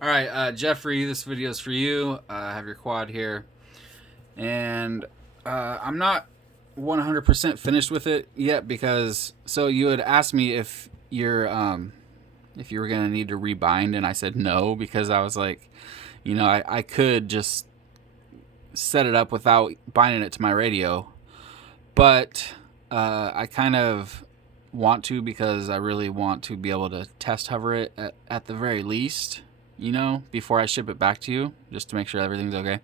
All right, Jeffrey, this video is for you. I have your quad here, and I'm not 100% finished with it yet because you had asked me if you were gonna need to rebind, and I said no because I was like, I could just set it up without binding it to my radio, but I kind of want to because I really want to be able to test hover it at the very least, before I ship it back to you, just to make sure everything's okay.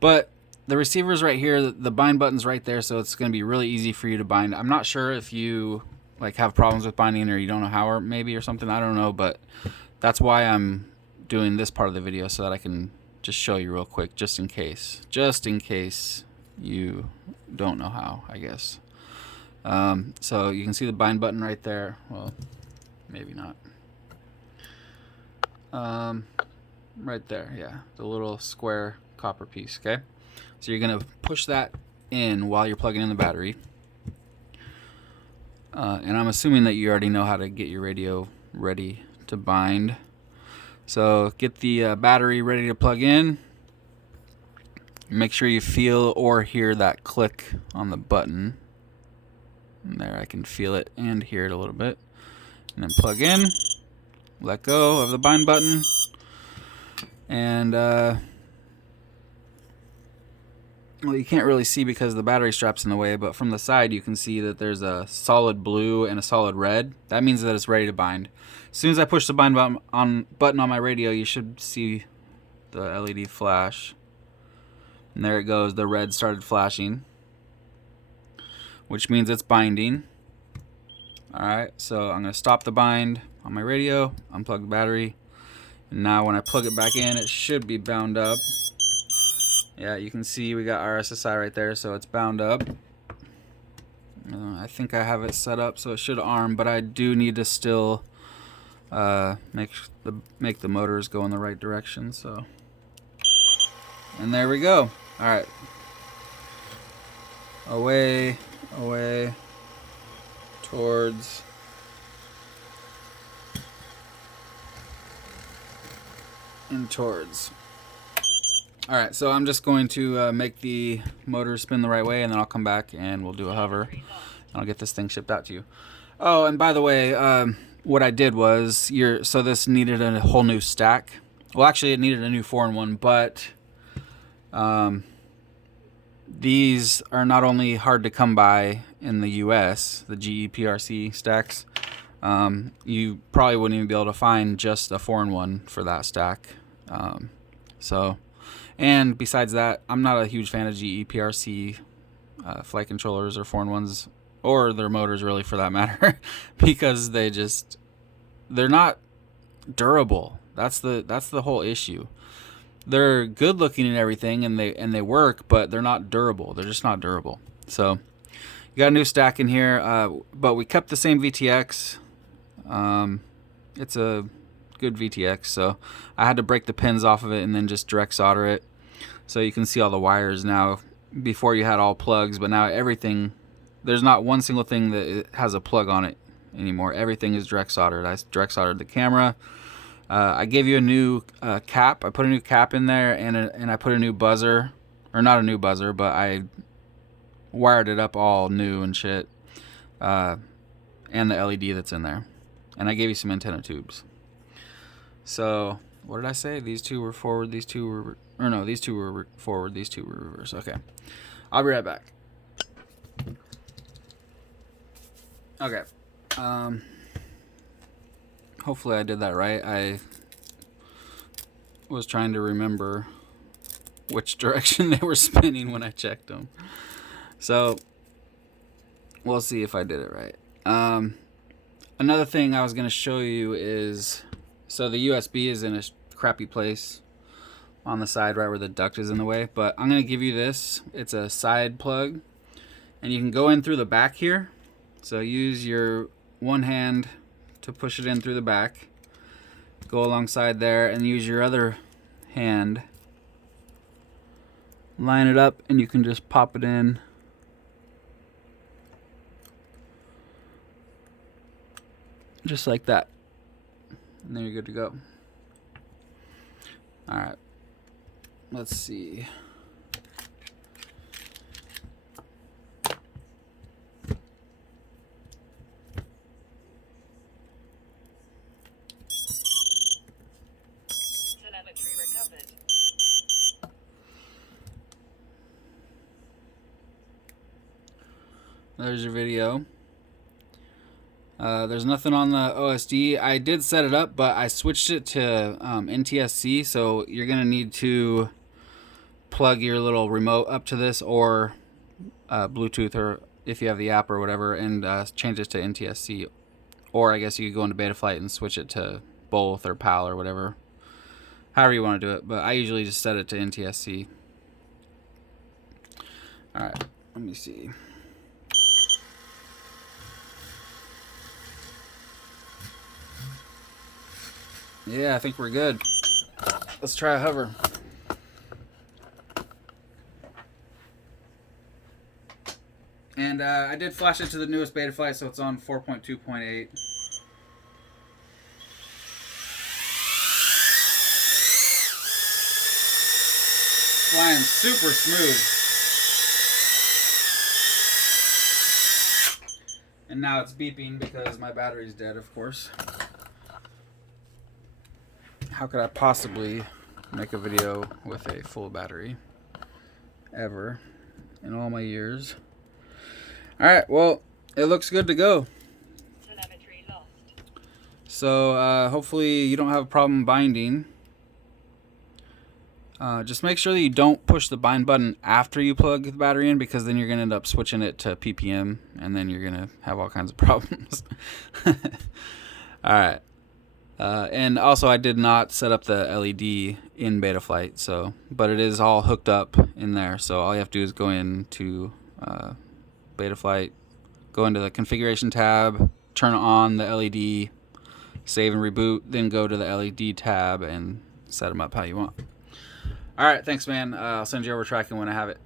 But the receiver's right here, the bind button's right there, so it's going to be really easy for you to bind. I'm not sure if you have problems with binding or you don't know how, or maybe or something, I don't know, but that's why I'm doing this part of the video, so that I can just show you real quick, just in case you don't know how, I guess. So you can see the bind button right there. Well, maybe not. Right there, yeah, the little square copper piece. Okay, so you're gonna push that in while you're plugging in the battery, and I'm assuming that you already know how to get your radio ready to bind. So get the battery ready to plug in. Make sure you feel or hear that click on the button. And there, I can feel it and hear it a little bit. And then plug in, let go of the bind button, and well, you can't really see because the battery strap's in the way, but from the side you can see that there's a solid blue and a solid red. That means that it's ready to bind. As soon as I push the bind button on my radio, you should see the LED flash. And there it goes, the red started flashing, which means it's binding. Alright, so I'm going to stop the bind on my radio, unplug the battery, and now when I plug it back in, it should be bound up. Yeah, you can see we got RSSI right there, so it's bound up. I think I have it set up so it should arm, but I do need to still make the motors go in the right direction. So, and there we go. All right, away, towards. And towards. All right, so I'm just going to make the motor spin the right way, and then I'll come back and we'll do a hover, and I'll get this thing shipped out to you. Oh, and by the way, what I did was, so this needed a whole new stack. Well, actually, it needed a new 4-in-1, but these are not only hard to come by in the US, the GEPRC stacks. You probably wouldn't even be able to find just a 4-in-1 for that stack. And besides that, I'm not a huge fan of GEPRC flight controllers or 4-in-1s, or their motors really for that matter, because they're not durable. That's the whole issue. They're good looking and everything, and they work, but they're not durable. They're just not durable. So you got a new stack in here, but we kept the same VTX. It's a good VTX, so I had to break the pins off of it and then just direct solder it. So you can see all the wires now. Before you had all plugs, but now everything, there's not one single thing that has a plug on it anymore. Everything is direct soldered. I direct soldered the camera. I gave you a new cap. I put a new cap in there, and I put a new buzzer, or not a new buzzer, but I wired it up all new and shit, and the LED that's in there. And I gave you some antenna tubes. So what did I say? These two were forward. These two were, or no, these two were forward. These two were reverse. Okay, I'll be right back. Okay. Hopefully I did that right. I was trying to remember which direction they were spinning when I checked them. So we'll see if I did it right. Another thing I was going to show you is, so the USB is in a crappy place on the side right where the duct is in the way, but I'm going to give you this. It's a side plug, and you can go in through the back here. So use your one hand to push it in through the back, go alongside there, and use your other hand, line it up, and you can just pop it in. Just like that. And then you're good to go. All right. Let's see. Telemetry recovered. There's your video. There's nothing on the OSD. I did set it up, but I switched it to NTSC, so you're going to need to plug your little remote up to this, or Bluetooth, or if you have the app or whatever, and change it to NTSC. Or I guess you could go into Betaflight and switch it to both, or PAL, or whatever. However you want to do it, but I usually just set it to NTSC. Alright, let me see. Yeah, I think we're good. Let's try a hover. And I did flash it to the newest Betaflight, so it's on 4.2.8. Flying super smooth. And now it's beeping because my battery's dead, of course. How could I possibly make a video with a full battery? Ever. In all my years. Alright, well, it looks good to go. Telemetry lost. So, hopefully you don't have a problem binding. Just make sure that you don't push the bind button after you plug the battery in, because then you're going to end up switching it to PPM, and then you're going to have all kinds of problems. Alright. And also, I did not set up the LED in Betaflight, so, but it is all hooked up in there. So all you have to do is go into Betaflight, go into the configuration tab, turn on the LED, save and reboot, then go to the LED tab and set them up how you want. All right, thanks, man. I'll send you over tracking when I have it.